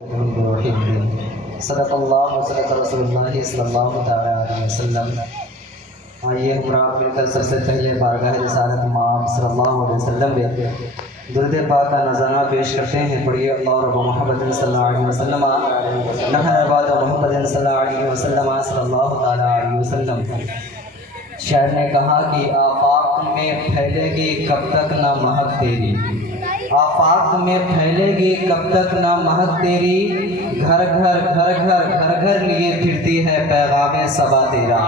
صدق اللہ و صدق رسول اللہ صلی اللہ علیہ وسلم۔ آئیے ہمراہ مل کر سب سے پہلے بارگاہ رسالت امام صلی اللہ علیہ وسلم میں درود پاک کا نذرانہ پیش کرتے ہیں۔ پڑھیے اللہ رب محمد صلی اللہ علیہ وسلم نحن بعد محمد صلی اللہ علیہ وسلم صلی اللہ تعالیٰ علیہ وسلم۔ شاعر نے کہا کہ آفاق میں پھیلے گی کب تک نہ مہک تیری، آفاق میں پھیلے گی کب تک نہ مہک تیری، گھر گھر گھر گھر گھر گھر لیے پھرتی ہے پیغام صبا تیرا،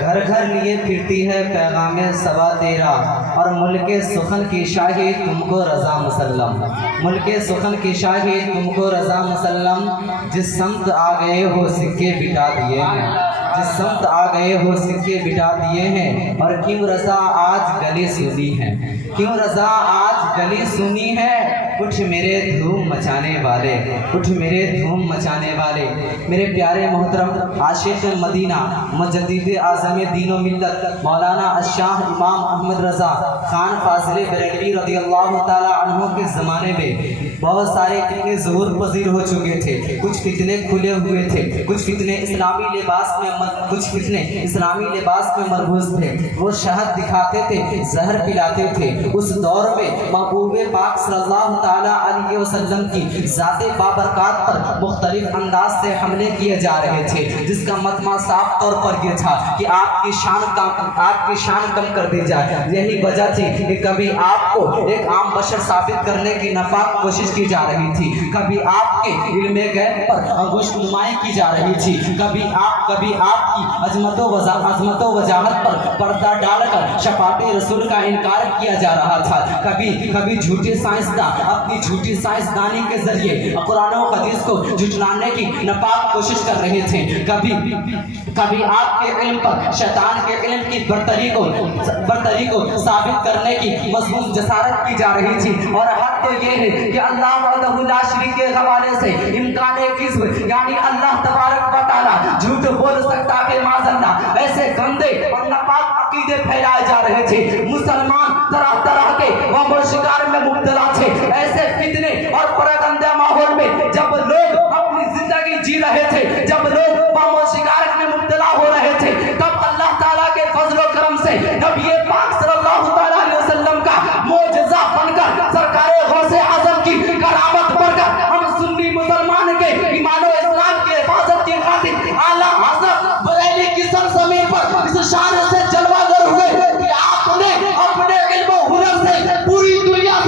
گھر گھر لیے پھرتی ہے پیغام صبا تیرا، اور ملک سخن کی شاہی تم کو رضا مسلم، ملک سخن کی شاہی تم کو رضا مسلم۔ جس سمت آ گئے ہو سکے بٹا دیے ہیں، جس سمت آ گئے ہو سکے بٹا دیے ہیں، اور کیوں رضا آج گلی سنی ہے، کیوں رضا آج گلی سنی ہے۔ اٹھ میرے دھوم مچانے والے، اٹھ میرے دھوم مچانے والے، میرے پیارے محترم عاشق مدینہ مجدد اعظم دین و ملت مولانا الشاہ امام احمد رضا خان فاضل بریلوی رضی اللہ تعالی عنہ کے زمانے میں بہت سارے فتنے ظہور پذیر ہو چکے تھے، کچھ فتنے کھلے ہوئے تھے، کچھ فتنے اسلامی لباس میں کچھ فتنے اسلامی لباس میں مربوط تھے۔ وہ شہد دکھاتے تھے، زہر پلاتے تھے۔ اس دور میں محبوب پاک صلی اللہ تعالیٰ علیہ وسلم کی ذات بابرکات پر مختلف انداز سے حملے کیے جا رہے تھے، جس کا مطمع صاف طور پر یہ تھا کہ آپ کی شان کم کر دی جائے۔ یہی وجہ تھی کہ کبھی آپ کو ایک عام بشر ثابت کرنے کی نفاق کوشش کی جا رہی تھی، کبھی آپ کے علم غیب پر انگشت نمائی کی جا رہی تھی، کبھی آپ کی عظمت و وجاہت پر پردہ ڈال کر شفاعت رسول کا انکار کیا جا رہا تھا، کبھی جھوٹے سائنسداں اپنی جھوٹی سائنسدانی کے ذریعے قرآن و حدیث کو جھٹلانے کی ناپاک کوشش کر رہے تھے، کبھی آپ کے علم پر شیطان کے علم کی برتری کو ثابت کرنے کی مضمون جسارت کی جا رہی تھی۔ اور حق تو یہ ہے کہ اللہ وحدہ لا شریک کے حوالے سے امکان کذب یعنی اللہ تبارک و تعالی جھوٹ بول سکتا ہے معاذ اللہ، ایسے گندے اور ناپاک عقیدے پھیلائے جا رہے تھے۔ مسلمان طرح طرح کے وہم و شکار میں مبتلا تھے، ایسے فتنے اور پراگندہ ماحول میں جب لوگ اپنی زندگی جی رہے تھے، جب لوگ وہم و شکار میں مبتلا ہو رہے تھے، تب اللہ تعالیٰ کے فضل و کرم سے نبی پاک صلی اللہ تعالیٰ علیہ وسلم کا معجزہ بن کر سرکار غوث اعظم کی کرامت بڑھ کر ہم سنی مسلمان کے ایمان و اسلام کی حفاظت کی خاطر اعلیٰ حضرت بریلی کی سرزمین پر اس شان سے جلوہ گر ہوئے کہ آپ نے اپنے علم و ہنر سے پوری دنیا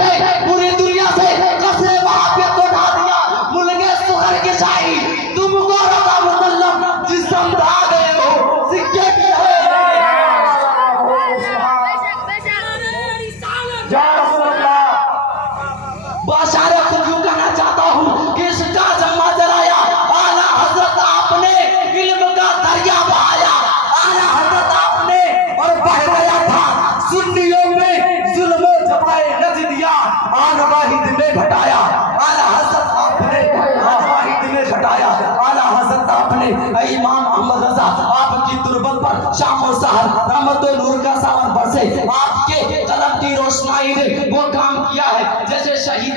سے قصر وہابیت اٹھا دیا۔ ملک سخن کی شاہی تم کو رضا مسلم، جس سمت آ گئے ہو سکے کی ہے یا رسول اللہ۔ باشار خود یوں کہنا چاہتا ہوں کہ اس کا جمع جرایا اعلیٰ حضرت آپ نے علم کا دریا بہایا، اعلیٰ حضرت آپ نے اور بہ گیا تھا سنیوں میں ظلم و جفائے نجدیہ آن واحد میں گھٹایا، اعلیٰ حضرت آپ نے آن واحد میں گھٹایا، اعلیٰ حضرت آپ نے امام احمد رضا آپ کی تربت پر شام و سحر رحمت و نور کا ساون برسے، آپ کے قلم کی روشنائی نے وہ کام کیا ہے جیسے شہید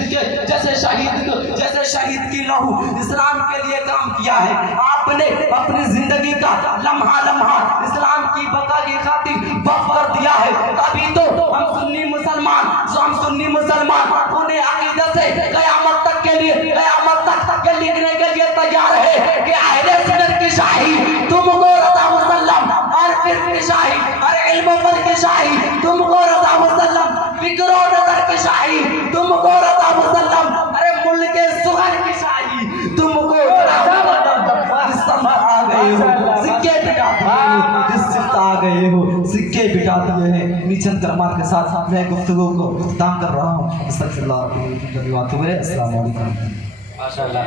کی لہو اسلام کے لیے کام کیا ہے۔ آپ نے اپنی زندگی کا لمحہ لمحہ اسلام کی بقا کی خاطر وقف کر دیا ہے۔ تبھی تو ہم سنی مسلمان اپنے عقیدت سے قیامت تک کے لکھنے کے لیے تیار ہے کہ اہل سنت کی شاہی تم کو رضا مسلم، اور فکر کی شاہی اور علم و فن کی شاہی تم کو رضا مسلم، فکر و نظر کی شاہی تم کو رضا مسلم، ارے ملک سخن کی شاہی تم کو رضا مسلم۔ جس سمت آ گئے ہو سکے بٹاتے ہیں، جس سمت آ گئے ہو سکے بٹاتے ہیں۔ نیچن کلمات کے ساتھ میں گفتگو کو اختتام کر رہا ہوں۔ استغفر اللہ السلام علیکم۔ ماشاءاللہ۔